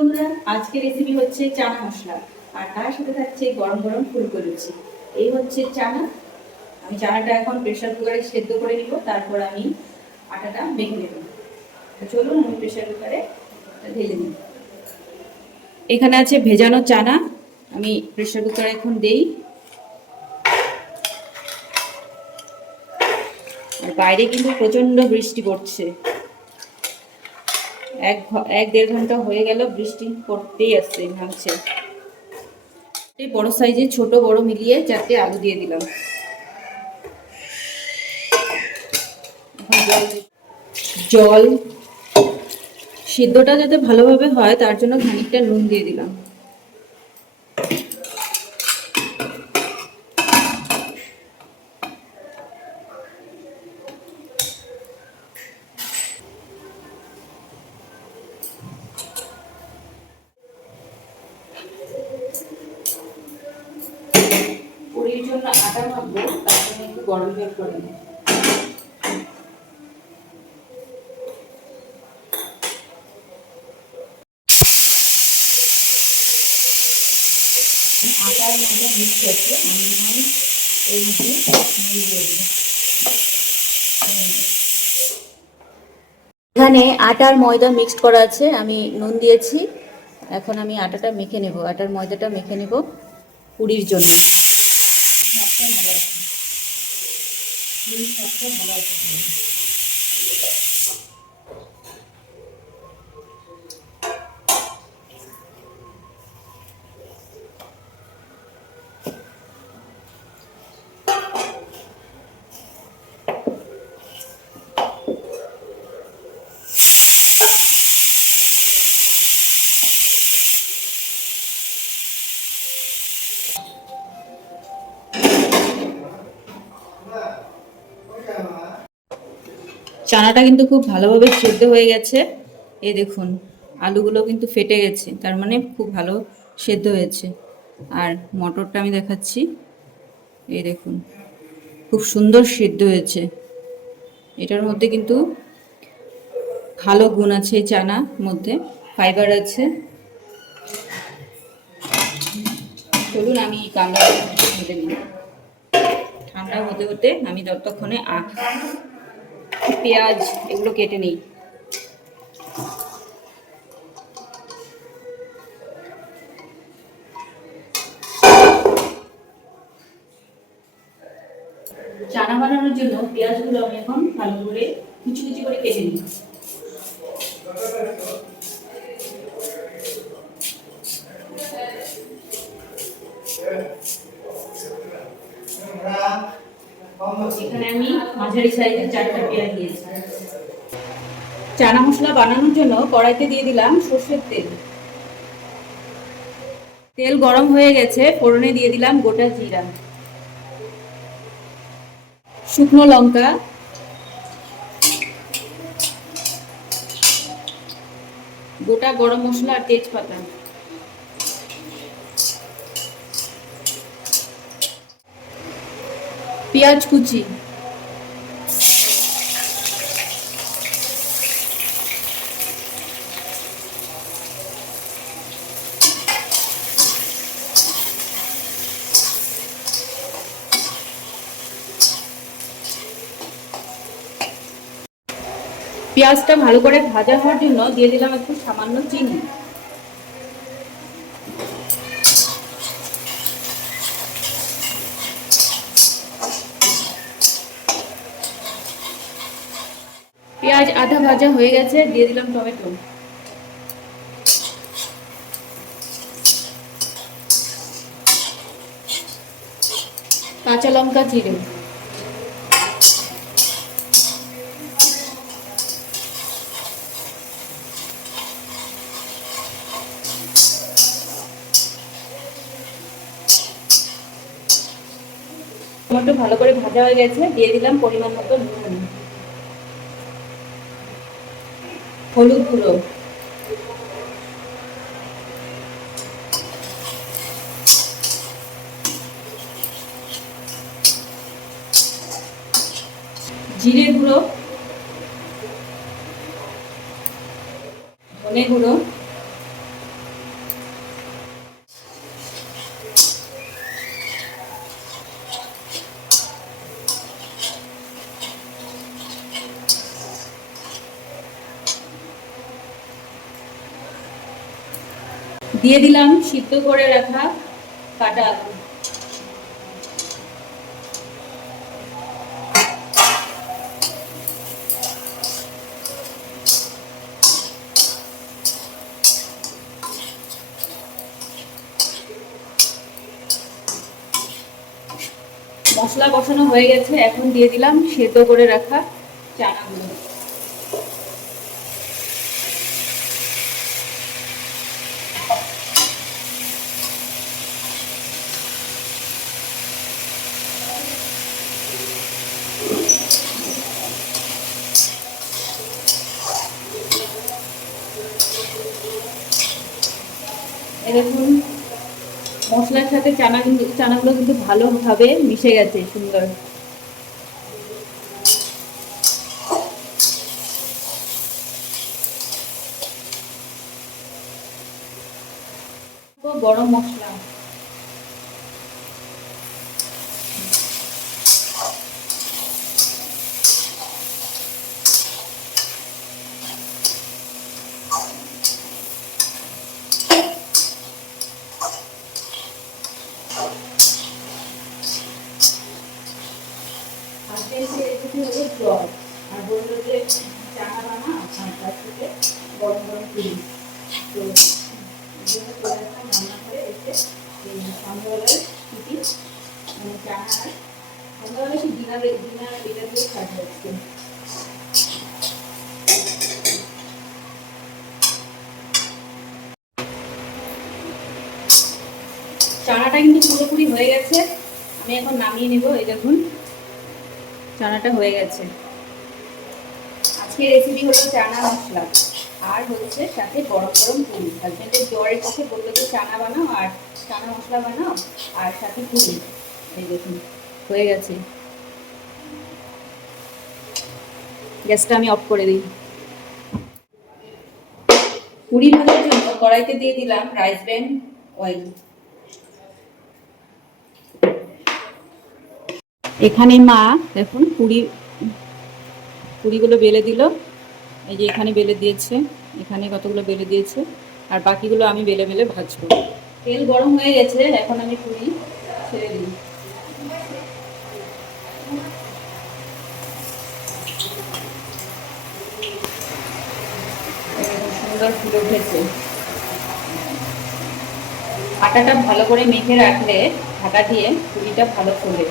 বন্ধুরা, আজকে রেসিপি হচ্ছে চানা মশলা আর তার সাথে থাকছে গরম গরম ফুলকো লুচি। এই হচ্ছে চানা। আমি চানাটা এখন প্রেসার কুকারে সেদ্ধ করে নিব, তারপর আমি আটাটা মেখে নেব। চলুন আমি প্রেসার কুকারে ঢেলে নিই। এখানে আছে ভেজানো চানা, আমি প্রেসার কুকারে এখন দেই। আর বাইরে কিন্তু প্রচন্ড বৃষ্টি পড়ছে। এক দেড় ঘন্টা হয়ে গেল, বৃষ্টি পড়তেই আসছে, নামছে। বড় সাইজে ছোট বড় মিলিয়ে 4টে আলু দিয়ে দিলাম। জল সিদ্ধটা যাতে ভালোভাবে হয় তার জন্য খানিকটা নুন দিয়ে দিলাম। পুরির জন্য আটা মাখবো, তার জন্য একটু গরম জল করে নেব। আটার মধ্যে মিক্স হচ্ছে, আমি এখন এর মধ্যে নুন দিয়ে দেব। এখানে আটার ময়দা মিক্সড করা আছে, আমি নুন দিয়েছি। এখন আমি আটাটা মেখে নেব, আটার ময়দাটা মেখে নেব পুরির জন্য। চানাটা কিন্তু খুব ভালোভাবে সেদ্ধ হয়ে গেছে। এই দেখুন, আলুগুলো কিন্তু ফেটে গেছে, তার মানে খুব ভালো সেদ্ধ হয়েছে। আর মটরটা আমি দেখাচ্ছি, এই দেখুন খুব সুন্দর সেদ্ধ হয়েছে। এটার মধ্যে কিন্তু ভালো গুণ আছে, এই চানার মধ্যে ফাইবার আছে। চলুন আমি কামড়া ভেজে নিই। ঠান্ডা হতে হতে আমি ততক্ষণে পেঁয়াজ এগুলো কেটে নিই। চানা বানানোর জন্য পেঁয়াজগুলো আমি এখন ভালো করে কুচি কুচি করে কেটে নিই। এখানে আমি মাঝারি সাইজের 4টা পেঁয়াজ দিয়েছি। চানা মশলা বানানোর জন্য কড়াইতে দিয়ে দিলাম সরষের তেল। তেল গরম হয়ে গেছে, ফোড়নে দিয়ে দিলাম গোটা জিরা, শুকনো লঙ্কা, গোটা গরম মশলা আর তেজপাতা। পেঁয়াজ কুচি, পেঁয়াজটা ভালো করে ভাজা হওয়ার জন্য দিয়ে দিলাম একটু সামান্য চিনি। পেঁয়াজ আধা ভাজা হয়ে গেছে, দিয়ে দিলাম টমেটো, কাঁচা লঙ্কা চিড়ে, টমেটো ভালো করে ভাজা হয়ে গেছে, দিয়ে দিলাম পরিমাণ মতো নুন, হলুদ গুঁড়ো, জিরে গুঁড়ো, ধনে গুঁড়ো, দিয়ে দিলাম সিদ্ধ করে রাখা কাটা আলু। মশলা কষানো হয়ে গেছে, এখন দিয়ে দিলাম সেদ্ধ করে রাখা চানাগুলো। দেখুন মশলার সাথে চানাগুলো কিন্তু ভালোভাবে মিশে গেছে, সুন্দর। গরম মশলা, জল, আর বললো যে চানা বানা আর তার সাথে গরম গরম পুরি। তো রান্না করে এসে সন্ধ্যাবেলায় ছুটি মানে চানা আর সন্ধ্যাবেলায় সেই ডিনার এটা দিয়ে খাওয়া হচ্ছে। চানাটা কিন্তু পুরোপুরি হয়ে গেছে, আমি এখন নামিয়ে নেব। এই দেখুন চানাটা হয়ে গেছে। আজকের রেসিপি হলো চানা মশলা আর হচ্ছে সাথে গরম গরম পুরি। হাজবেন্ডের জ্বর এসেছে, বললো যে চানা বানাও আর চানা মশলা বানাও আর সাথে পুরি। এই দেখুন হয়ে গেছে। গ্যাসটা আমি অফ করে দিই। পুরি ভাজার জন্য কড়াইতে দিয়ে দিলাম রাইস ব্র্যান অয়েল। এখানে মা দেখুন পুরিগুলো বেলে দিল। এই যে এখানে বেলে দিয়েছে, এখানে কতগুলো বেলে দিয়েছে, আর বাকিগুলো আমি বেলে বেলে ভাজবো। তেল গরম হয়ে গেছে, এখন আমি পুরি ছেড়ে দিই। সুন্দর ফুলে উঠেছে। আটাটা ভালো করে মেখে রাখলে ঢাকা দিয়ে পুরিটা ভালো ফোলে।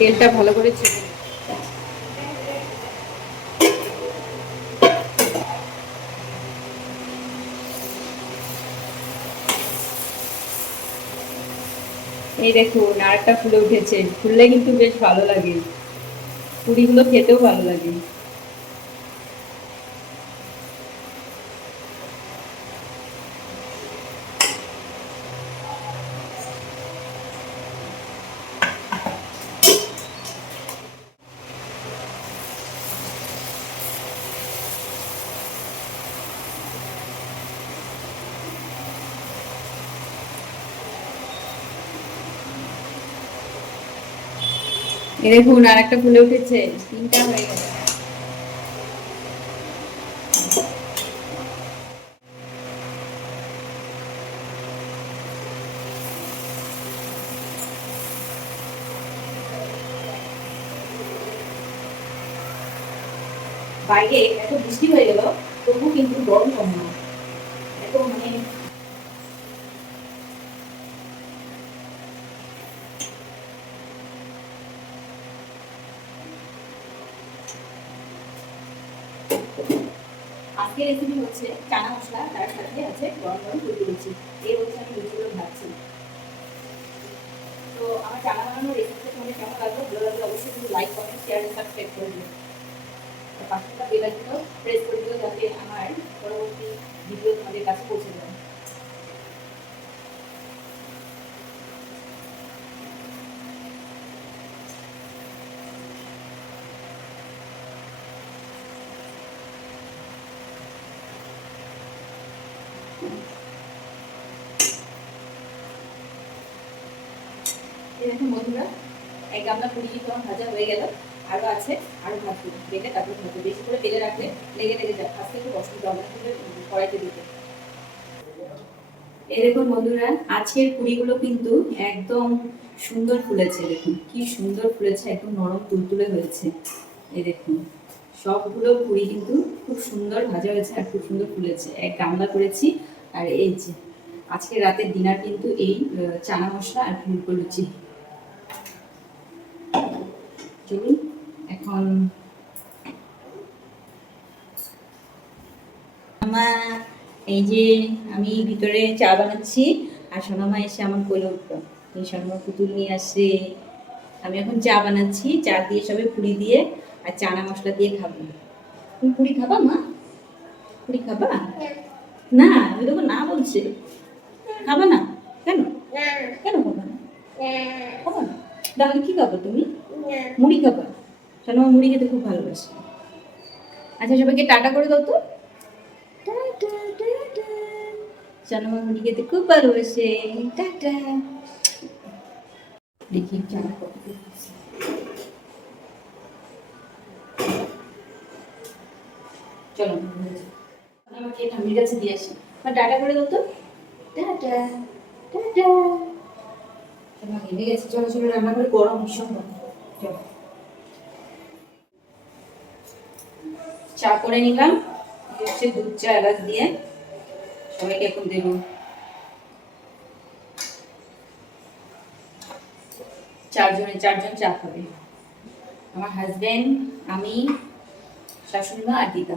তেলটা ভালো করে ছেড়ে এই দেখুন আরেকটা ফুলে উঠেছে। ফুললে কিন্তু বেশ ভালো লাগে, পুরিগুলো খেতেও ভালো লাগে। এই দেখুন আরেকটা ফুলে উঠেছে, তিনটা হয়ে গেছে। বাইরে এত বৃষ্টি হয়ে গেল, তবু কিন্তু গরম কম না, এত মানে আজকে রেসিপি হচ্ছে চানা মশলা, তার সাথে আছে গরম গরম পুরি লুচি। এই হচ্ছে আমি লুচিগুলো ভাজছি। তো আমার চানা বানানোর রেসিপিটা তোমাদের কেমন লাগলো? ভালো লাগলে অবশ্যই কিন্তু লাইক কমেন্ট শেয়ার এবং সাবস্ক্রাইব করে দিও। পাশে থাকা বেল আইকনটা প্রেস করে দিও যাতে আমার পরবর্তী ভিডিও তোমাদের কাছে পৌঁছে যায়। দেখুন বন্ধুরা, এক গামলা পুরি কিন্তু আমার ভাজা হয়ে গেল। আরও আছে, আরও ভাজবো, বেটে তারপরে ভাজবো। বেশি করে তেলে রাখলে লেগে লেগে যায়, আজকে একটু অসুবিধা হবে না কড়াইতে দিতে। এই দেখুন বন্ধুরা, আজকের পুরিগুলো কিন্তু একদম সুন্দর ফুলেছে। দেখুন কি সুন্দর ফুলেছে, একদম নরম তুলতুলে হয়েছে। এই দেখুন সবগুলো পুরি কিন্তু খুব সুন্দর ভাজা হয়েছে আর খুব সুন্দর ফুলেছে। এক গামলা করেছি। আর এই যে আজকে রাতের ডিনার কিন্তু এই চানা মশলা আর ফুলকো লুচি। চলুন এখন মা, এই যে আমি ভিতরে চা বানাচ্ছি আর সোনামা এসে আমার কোলে উঠলো। এই সোনামা পুতুল নিয়ে আসে। আমি এখন চা বানাচ্ছি, চা দিয়ে সবে পুরি দিয়ে আর চানা মশলা দিয়ে খাবো। তুমি পুরি খাবা মা? পুরি খাবা না? ওই দেখো না বলছে, খাবা না কেন? কেন খাবা না? খাবা না? তাহলে কি খাবো তুমি? মুড়ি খাবা? সোনামা মুড়ি খেতে খুব ভালোবাসে। আচ্ছা সবাইকে টাটা করে দাও তো। Tata tata. সোনামা মুড়ি খেতে খুব ভালোবাসে। টাটা। দেখি চানা কত চলো আমাকে ঠাম্মির কাছে দিয়ে আসি। টাটা করে দাও তো। Tata tata. তোমার হেলে গেছে, চলো চলো রান্না করে, গরম ভীষণ গরম। চলো চা করে নিলাম, হচ্ছে দুধ চা এলাচ দিয়ে। সবাইকে এখন দেব। চারজন চা খাবে, আমার হাজবেন্ড, আমি, শাশুড়ি মা আর দিদা।